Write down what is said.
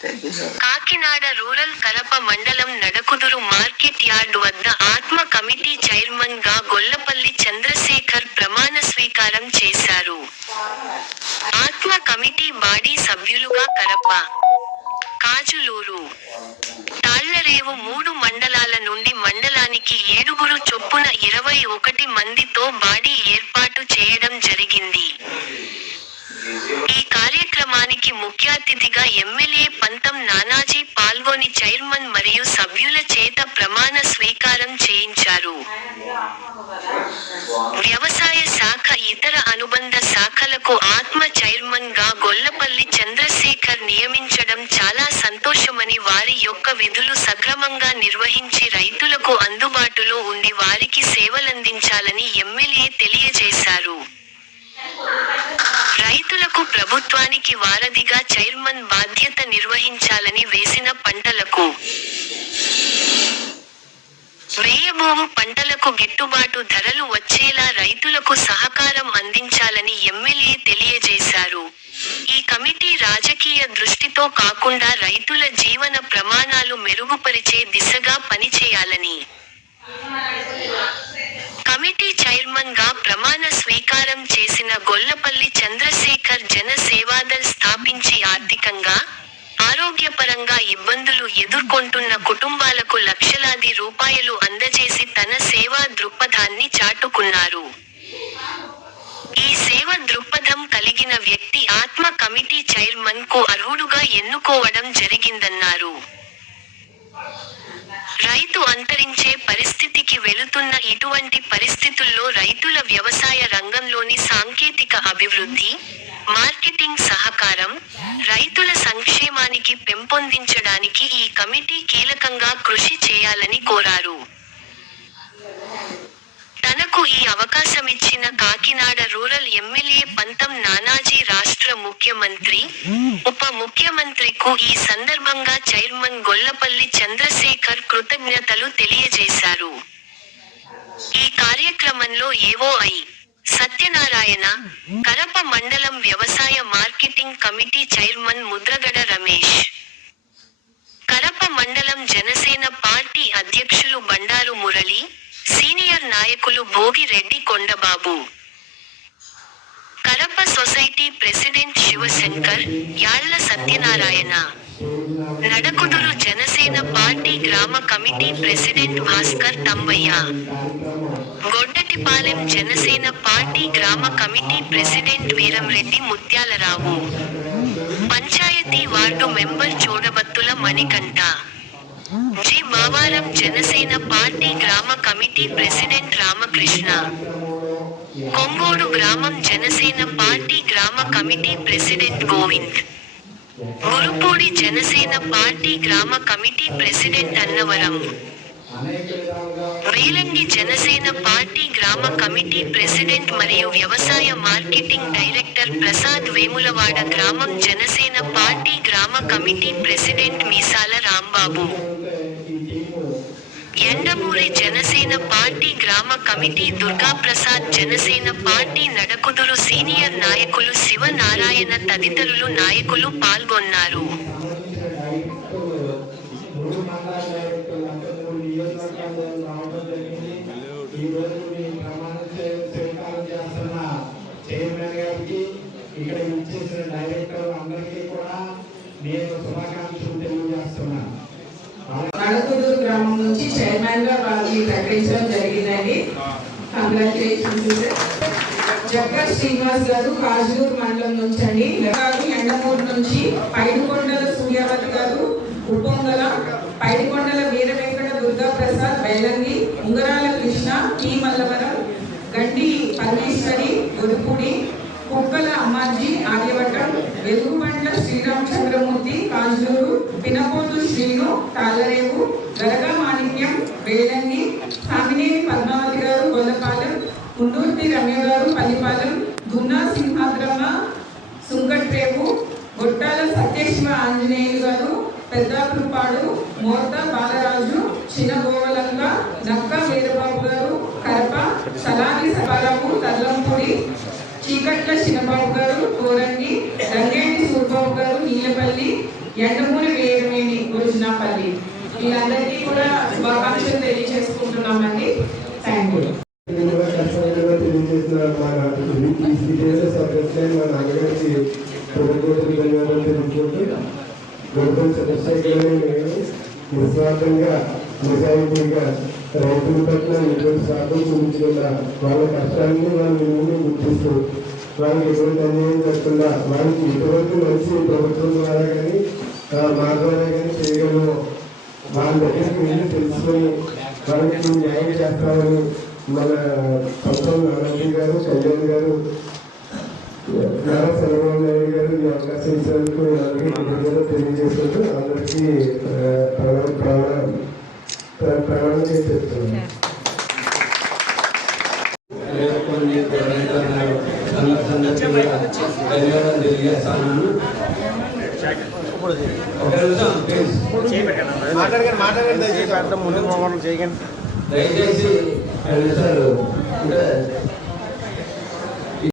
Kakinada rural Karapa మండలం Nadakuduru market yard వద్ద ఆత్మ కమిటీ చైర్మన్ గా గొల్లపల్లి చంద్రశేఖర్ ప్రమాణ స్వీకారం చేశారు. ఆత్మ కమిటీ బాడీ సభ్యులుగా కరప, కాజులూరు, తాళ్లరేవు 3 మండలాల నుండి మండలానికి 7 చొప్పున 21 మందితో బాడీ ఏర్పాటు చేయడం జరిగింది. ఈ కార్యక్రమానికి ముఖ్యాతిథిగా ఎమ్మెల్యే పంతం నానాజీ పాల్గొని చైర్మన్ మరియు సభ్యుల చేత ప్రమాణ స్వీకారం చేయించారు. వ్యవసాయ శాఖ ఇతర అనుబంధ శాఖలకు ఆత్మ చైర్మన్ గా గొల్లపల్లి చంద్రశేఖర్ నియమించడం చాలా సంతోషమని, వారి యొక్క విధులు సక్రమంగా నిర్వహించి రైతులకు అందుబాటులో ఉండి వారికి సేవలందించాలని ఎమ్మెల్యే తెలియజేశారు. రైతులకు ప్రభుత్వానికి వారధిగా చైర్మన్ బాధ్యత నిర్వహించాలని, వేసిన పంటలకు వేయబోవు పంటలకు గిట్టుబాటు ధరలు వచ్చేలా రైతులకు సహకారం అందించాలని ఎమ్మెల్యే తెలియజేశారు. ఈ కమిటీ రాజకీయ దృష్టితో కాకుండా రైతుల జీవన ప్రమాణాలు మెరుగుపరిచే దిశగా పనిచేయాలని, కమిటీ చైర్మన్ గా ప్రమాణ స్వీకారం చేసిన గొల్లపల్లి చంద్రశేఖర్ జన సేవాదల్ స్థాపించి ఆర్థికంగా, ఆరోగ్యపరంగా ఇబ్బందులు ఎదుర్కొంటున్న కుటుంబాలకు లక్షలాది రూపాయలు అందజేసి తన సేవా దృక్పథాన్ని చాటుకున్నారు. ఈ సేవ దృక్పథం కలిగిన వ్యక్తి ఆత్మ కమిటీ చైర్మన్ కు అర్హుడుగా ఎన్నుకోవడం జరిగిందన్నారు. రైతు అంతరించే పరిస్థితికి వెళుతున్న ఇటువంటి పరిస్థితుల్లో రైతుల వ్యవసాయ రంగంలోని సాంకేతిక అభివృద్ధి, మార్కెటింగ్ సహకారం, రైతుల సంక్షేమానికి పెంపొందించడానికి ఈ కమిటీ కీలకంగా కృషి చేయాలని కోరారు. తనకు ఈ అవకాశమిచ్చిన కాకినాడ రూరల్ ఎమ్మెల్యే పంతం నానాజీ, రాష్ట్ర ముఖ్యమంత్రి, ఉప ముఖ్యమంత్రికి ఈ సందర్భంగా చైర్మన్ గొల్లపల్లి చంద్రశేఖర్ కృతజ్ఞతలు తెలియజేశారు. ఈ కార్యక్రమంలో ఏవోఐ సత్యనారాయణ, కరప మండలం వ్యవసాయ marketing committee chairman Mudragada Ramesh, Karapa మండలం జనసేన పార్టీ అధ్యక్షులు బండారు మురళి, సీనియర్ నాయకులు Bhogireddy Kondababu, Karapa society president Sivashankar, Yalla Satyanarayana, Nadakuduru Janasena party గ్రామ committee president Bhaskar Tambayya, Goddatipalem Janasena party గ్రామ committee president Veeramreddy Mutyalarao, panchayat ward member Chodabattula Manikanta, G. Bavaram Janasena party గ్రామ కమిటీ ప్రెసిడెంట్ రామకృష్ణ, కొంగోడు గ్రామం జనసేన పార్టీ గ్రామ committee president Govind, Gurupudi Janasena party గ్రామ committee president Annavaram, Velangi Janasena party గ్రామ కమిటీ ప్రెసిడెంట్ మరియు వ్యవసాయ మార్కెటింగ్ డైరెక్టర్ ప్రసాద్, వేములవాడ గ్రామం జనసేన పార్టీ గ్రామ కమిటీ ప్రెసిడెంట్ మీసాల రాంబాబు, ఎండమూరి జనసేన పార్టీ గ్రామ committee Durgaprasad, Janasena party Nadakuduru senior నాయకులు శివ నారాయణ తదితరులు నాయకులు పాల్గొన్నారు. నడకుదురు గ్రామం నుంచి చైర్మన్ గా వారిని ప్రకటించడం జరిగిందండి. కంగ్రాచులేషన్స్. జగ్గర్ శ్రీనివాస్ గారు కాజూరు మండలం నుంచి అండి. ఎండమూరు నుంచి పైడికొండల సూర్యావతి గారు, ఉప్పొంగల, పైడికొండల వీర వెంకట దుర్గాప్రసాద్, వేలంగి, ఉంగరాల కృష్ణ, టీ మల్లవరం, గడ్డి పరమేశ్వరి, గురుపూడి, కుక్కల అమ్మాజీ, ఆర్యవటం, వెలుగుపండ్ల శ్రీరామచంద్రమూర్తి, కాంజూరు, పినపోతు శ్రీను, తాళ్లరేవు, గరగా మాణిక్యం, వేలంగి, సామినేని పద్మావతి గారు, గొల్లపాలెం, ఉండూర్తి రమ్య గారు, పల్లిపాలెం, గున్నా సింహాద్రమ్మ, సుంకట్రేవు, గొట్టాల సత్యశివ ఆంజనేయులు గారు, పెద్దాపురపాడు, మోర్త బాలరాజు, చిన్నగోవలంక, నక్క వీరబాబు గారు, కరప, సలాగి సపారావు, తర్లంపూడి, చీకట్ల చిన్నబాబు గారు, కోరంగి, రంగేటి సూర్బాబు గారు, నీలపల్లి, ఎండమూరి నాంపల్లి. వీళ్ళందరికీ కూడా శుభాకాంక్షలు తెలియజేసుకుంటున్నామండి. Thank you. తెలియజేసిన మన నాన్నగారికి ప్రభుత్వం ధన్యవాదాలు తెలుసుకుంటూ గౌతమ్ చంద్రశేఖర్ నేను నిస్వార్థంగా నిజాయితీగా రైతుల పట్ల ఎటువంటి స్వార్థం చూపించకుండా వాళ్ళ కష్టాన్ని వాళ్ళ విలువని గుర్తిస్తూ వాళ్ళకి ఎటువంటి అన్యాయం జరగకుండా వాళ్ళకి ఎటువంటి మంచి ప్రభుత్వం ద్వారా కానీ మా ద్వారా కానీ చేయగలము వాళ్ళ దగ్గరికి వెళ్ళి తెలుసుకొని వాళ్ళకి న్యాయం చేస్తామని మన సంతం నారాయణ గారు, కళ్యాణ్ గారు, నారా చంద్రబాబు నాయుడు గారు ఈ అవకాశం ఇచ్చినందుకు అందరికీ కృతజ్ఞతలు తెలియజేసుకుంటూ అందరికీ ప్రమాణం చేసి చెప్తున్నాను. ధన్యవాదాలు తెలియజేస్తాను. దయచేసి 2 నిమిషాలు అంటే